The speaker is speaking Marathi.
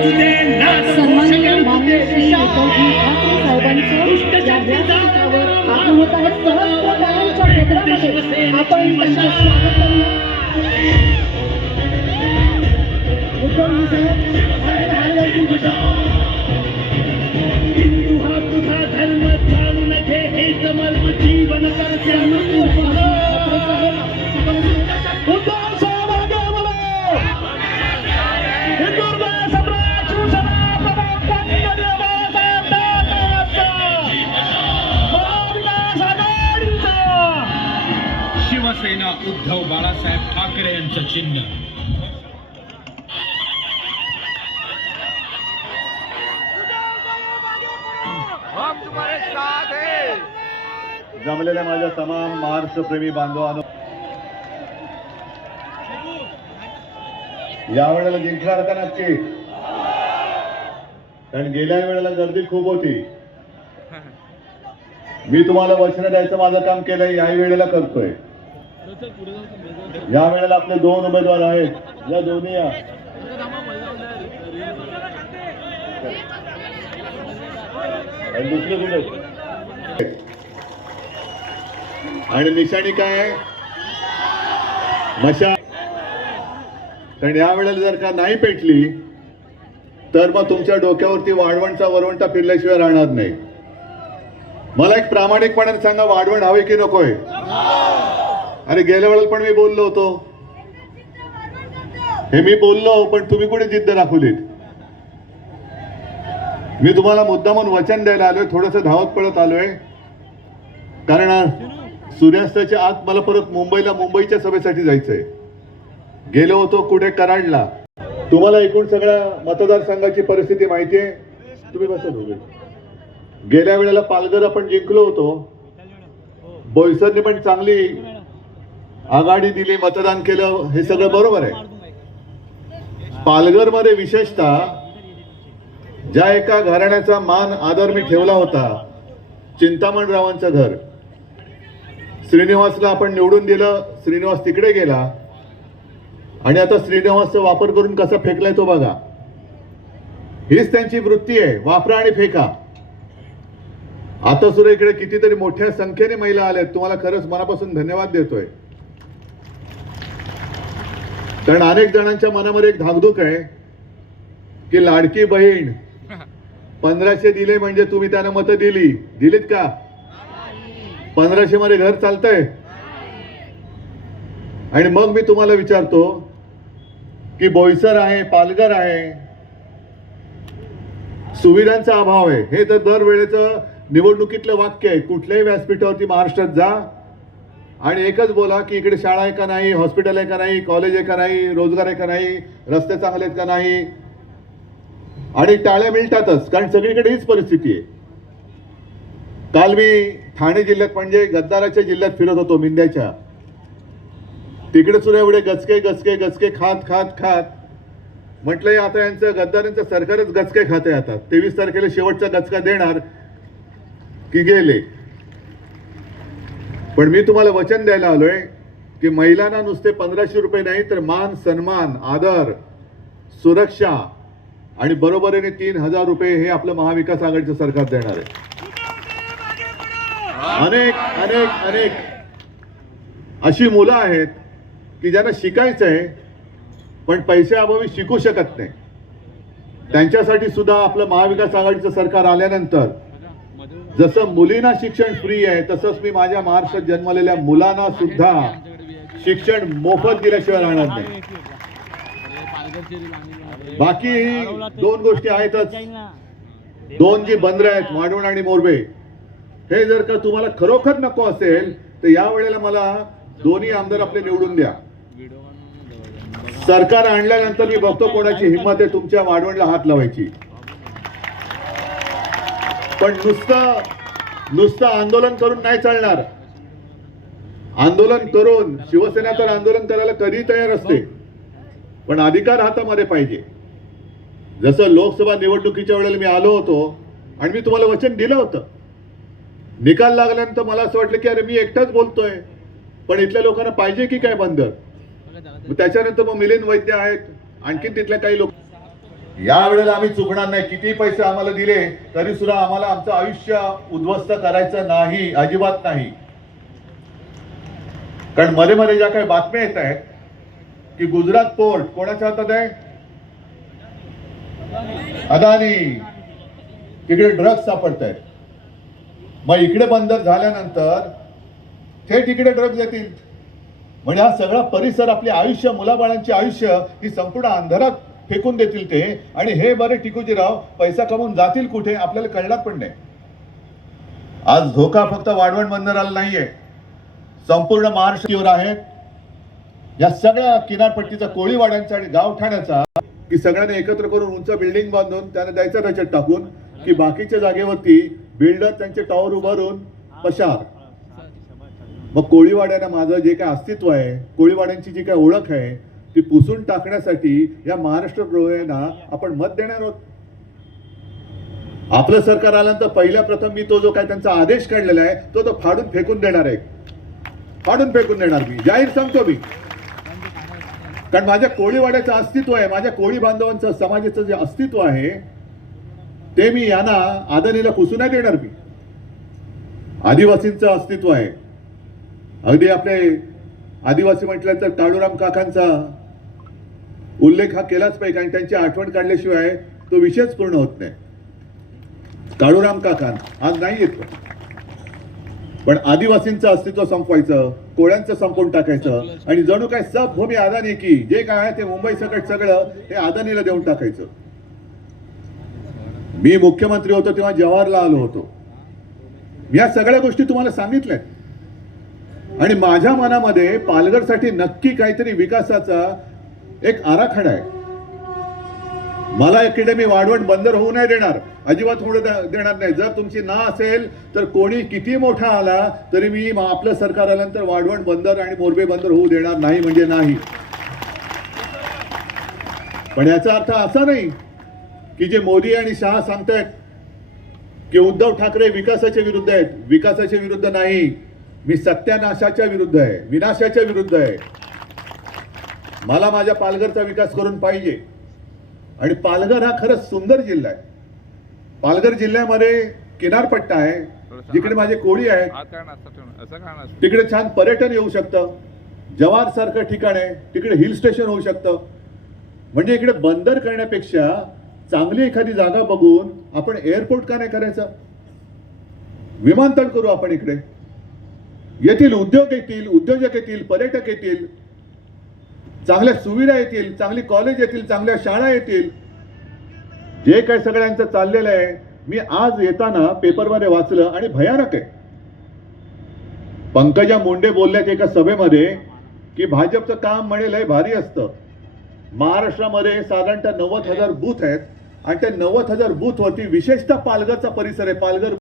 सन्माननीय माननीय श्री विठ्ठलजी ठाकरे साहेबांचं या व्यासपीठावर आपण होत आहे सहस्त्रकारांच्या क्षेत्रामध्ये आपण त्यांचे स्वागत करूया शिवसेना उद्धव बाळासाहेब ठाकरे यांचं चिन्ह. जमलेल्या माझ्या तमाम महाराष्ट्रप्रेमी बांधवांनो. या वेळेला जिंकणार का नक्की. कारण गेल्या वेळेला गर्दी खूप होती. मी तुम्हाला वचन द्यायचं माझं काम केलंय याही वेळेला करतोय. या वेळेला आपले दोन उमेदवार आहेत. या दोन्ही या. आणि दुसरे कुठे? आणि निशाणी काय मशा कारण या वेळेला जर का नाही पेटली तर मग तुमच्या डोक्यावरती वाढवणचा वरवंटा फिरल्याशिवाय राहणार नाही. मला एक प्रामाणिकपणाने सांगा वाढवण हवे की नकोय? अरे गेल्या वेळेला पण मी बोललो होतो. हे मी बोललो पण तुम्ही कुठे जिद्द दाखवलीत? मी तुम्हाला मुद्दामून वचन द्यायला आलोय थोडस धावत पळत आलोय. कारण सूर्यास्ताच्या आत मला परत मुंबईला मुंबईच्या सभेसाठी जायचंय. गेलो होतो कुठे? कराडला. तुम्हाला एकूण सगळ्या मतदारसंघाची परिस्थिती माहिती आहे तुम्ही बसत उभे गेल्या वेळेला पालघर आपण जिंकलो होतो. बोईसरने पण चांगली आघाडी दिली मतदान केलं हे सगळं बरोबर आहे. पालघरमध्ये विशेषतः ज्या एका घराण्याचा मान आदर मी ठेवला होता चिंतामणरावांचं घर. श्रीनिवासला आपण निवडून दिलं श्रीनिवास तिकडे गेला. आणि आता श्रीनिवासचा वापर करून कसा फेकलाय तो बघा. हीच त्यांची वृत्ती आहे वापरा आणि फेका. आता सुद्धा इकडे कितीतरी मोठ्या संख्येने महिला आल्यात तुम्हाला खरंच मनापासून धन्यवाद देतोय. कारण अनेक जणांच्या मनामध्ये एक धाकधूक आहे की लाडकी बहीण पंधराशे दिले म्हणजे तुम्ही त्यांना मतं दिली. दिलीत का? पंधराशे मध्ये घर चालतंय. आणि मग मी तुम्हाला विचारतो की बोईसर आहे पालघर आहे सुविधांचा अभाव आहे. हे तर दरवेळेचं निवडणुकीतलं वाक्य आहे. कुठल्याही व्यासपीठावरती महाराष्ट्रात जा. आणि एकच बोला की इकडे शाळा आहे का नाही हॉस्पिटल आहे का नाही कॉलेज आहे का नाही रोजगार आहे का नाही रस्ते चांगले आहेत का नाही? आणि टाळ्या मिळतातच कारण सगळीकडे हीच परिस्थिती आहे. काल मी ठाणे जिल्ह्यात म्हणजे गद्दाराच्या जिल्ह्यात फिरत होतो मिंद्याच्या. तिकडे सुद्धा एवढे गचके गचके गचके खात खात खात. म्हटलंय आता यांचं गद्दारांचं सरकारच गचके खाते आता. तेवीस तारखेला शेवटचा गचका देणार की गेले. पण मी तुम्हाला वचन द्यायला आलोय की महिलांना नुसते पंधराशे रुपये नाही तर मान सन्मान आदर सुरक्षा आणि बरोबरीने तीन हजार रुपये हे आपलं महाविकास आघाडीचं सरकार देणार आहे. अनेक अनेक अनेक अशी मुलं आहेत की ज्यांना शिकायचं आहे पण पैशाअभावी शिकू शकत नाही. त्यांच्यासाठी सुद्धा आपलं महाविकास आघाडीचं सरकार आल्यानंतर जसं मुलींना शिक्षण फ्री आहे तसंच मी माझ्या महाराष्ट्रात जन्मलेल्या मुलांना सुद्धा शिक्षण मोफत दिल्याशिवाय राहणार नाही. बाकी दोन गोष्टी आहेतच. दोन जी बंदर आहेत वाढवण आणि मोरबे. हे जर का तुम्हाला खरोखर नको असेल तर या वेळेला मला दोन्ही आमदार आपले निवडून द्या. सरकार आणल्यानंतर मी बघतो कोणाची हिंमत आहे तुमच्या वाढवणला हात लावायची. पण नुसतं नुसतं आंदोलन करून नाही चालणार. आंदोलन करून शिवसेना तर आंदोलन करायला कधी तयार असते. पण अधिकार हातामध्ये पाहिजे. जसं लोकसभा निवडणुकीच्या वेळेला मी आलो होतो आणि मी तुम्हाला वचन दिलं होतं. निकाल लागल्यानंतर मला असं वाटलं की अरे मी एकटाच बोलतोय. पण इथल्या लोकांना पाहिजे की काय बंद मग त्याच्यानंतर मग मिलिंद वैद्य आहेत. आणखीन तिथल्या काही लोक या वेळेला आम्ही चुकणार नाही. किती पैसे आम्हाला दिले तरी सुद्धा आम्हाला आमचं आयुष्य उद्ध्वस्त करायचं नाही अजिबात नाही. कारण मध्ये मध्ये ज्या काही बातम्या येत आहेत की गुजरात पोर्ट कोणाच्या हातात आहे? अदानी. तिकडे ड्रग्ज सापडत आहेत मग इकडे बंदर झाल्यानंतर थेट इकडे ड्रग्ज येतील म्हणजे हा सगळा परिसर आपले आयुष्य मुलाबाळांचे आयुष्य ही संपूर्ण अंधारात फेकून देतील ते. आणि हे बरे टिकूजीराव पैसा कमवून जातील कुठे? आपल्याला कळणार पण नाही. आज धोका फक्त वाढवण बंदराला नाहीये. संपूर्ण महाराष्ट्रावर आहे. या सगळ्या किनारपट्टीचा कोळीवाड्यांचा आणि गावठाण्याचा की सगळ्यांनी एकत्र करून उंच बिल्डिंग बांधून त्याने द्यायचं त्याच्यात टाकून की बाकीच्या जागेवरती बिल्डर त्यांचे टॉवर उभारून पशार. मग कोळीवाड्यानं माझं जे काय अस्तित्व आहे कोळीवाड्यांची जी काय ओळख आहे ती पुसून टाकण्यासाठी या महाराष्ट्र द्रोह्यांना आपण मत देणार आहोत. आपलं सरकार आल्यानंतर पहिल्या प्रथम मी तो जो काय त्यांचा आदेश काढलेला आहे तो तो फाडून फेकून देणार आहे. फाडून फेकून देणार मी. जाहीर सांगतो मी. कारण माझ्या कोळीवाड्याचं अस्तित्व आहे माझ्या कोळी बांधवांचं समाजाचं जे अस्तित्व आहे ते मी यांना आदनीला पुसू नाही देणार मी. आदिवासींचं अस्तित्व आहे. अगदी आपले आदिवासी म्हटलं तर काळूराम काकांचा उल्लेख हा केलाच पाहिजे कारण त्यांची आठवण काढल्याशिवाय तो विषयच पूर्ण होत नाही. काळूराम काकान आज नाही येत पण आदिवासींचं अस्तित्व संपवायचं कोळ्यांचं संपवून टाकायचं आणि जणू काय सब भूमी आदानी की जे काय आहे ते मुंबई सकट सगळं हे आदानीला देऊन टाकायचं. मी मुख्यमंत्री होतो तेव्हा जवाहरला आलो होतो. या सगळ्या गोष्टी तुम्हाला सांगितल्या आणि माझ्या मनामध्ये पालघरसाठी नक्की काहीतरी विकासाचा एक आराखडा आहे. मला अकॅडमी मी वाढवण बंदर होऊ नाही देणार. अजिबात होऊ देणार नाही. जर तुमची ना असेल तर कोणी किती मोठा आला तरी मी आपलं सरकार आल्यानंतर वाढवण बंदर आणि मोरबे बंदर होऊ देणार नाही म्हणजे नाही. पण याचा अर्थ असा नाही की जे मोदी आणि शहा सांगतायत की उद्धव ठाकरे विकासाच्या विरुद्ध आहेत. विकासाच्या विरुद्ध नाही. मी सत्यानाशाच्या विरुद्ध आहे. विनाशाच्या विरुद्ध आहे. मला माझ्या पालघरचा विकास करून पाहिजे. आणि पालघर हा खरंच सुंदर जिल्हा आहे. पालघर जिल्ह्यामध्ये किनारपट्टा आहे. जिकडे माझे कोळी आहेत. तिकडे छान पर्यटन येऊ शकतं. जवार सारखं ठिकाण आहे. तिकडे हिल स्टेशन होऊ शकतं. म्हणजे इकडे बंदर करण्यापेक्षा चांगली एखादी जागा बघून आपण एअरपोर्ट का नाही करायचं? विमानतळ करू आपण इकडे. येथील उद्योग येतील उद्योजक येतील पर्यटक येतील. चांगल्या सुविधा येतील चांगली कॉलेज येतील चांगल्या शाळा येतील. जे काही सगळ्यांचं चाललेलं आहे मी आज येताना पेपरमध्ये वाचलं आणि भयानक आहे. पंकजा मुंडे बोलल्यात एका सभेमध्ये की भाजपचं काम म्हणे लय भारी असतं. महाराष्ट्रामध्ये साधारणतः नव्वद हजार बूथ आहेत आणि त्या नव्वद हजार बूथवरती विशेषतः पालघरचा परिसर आहे. पालघर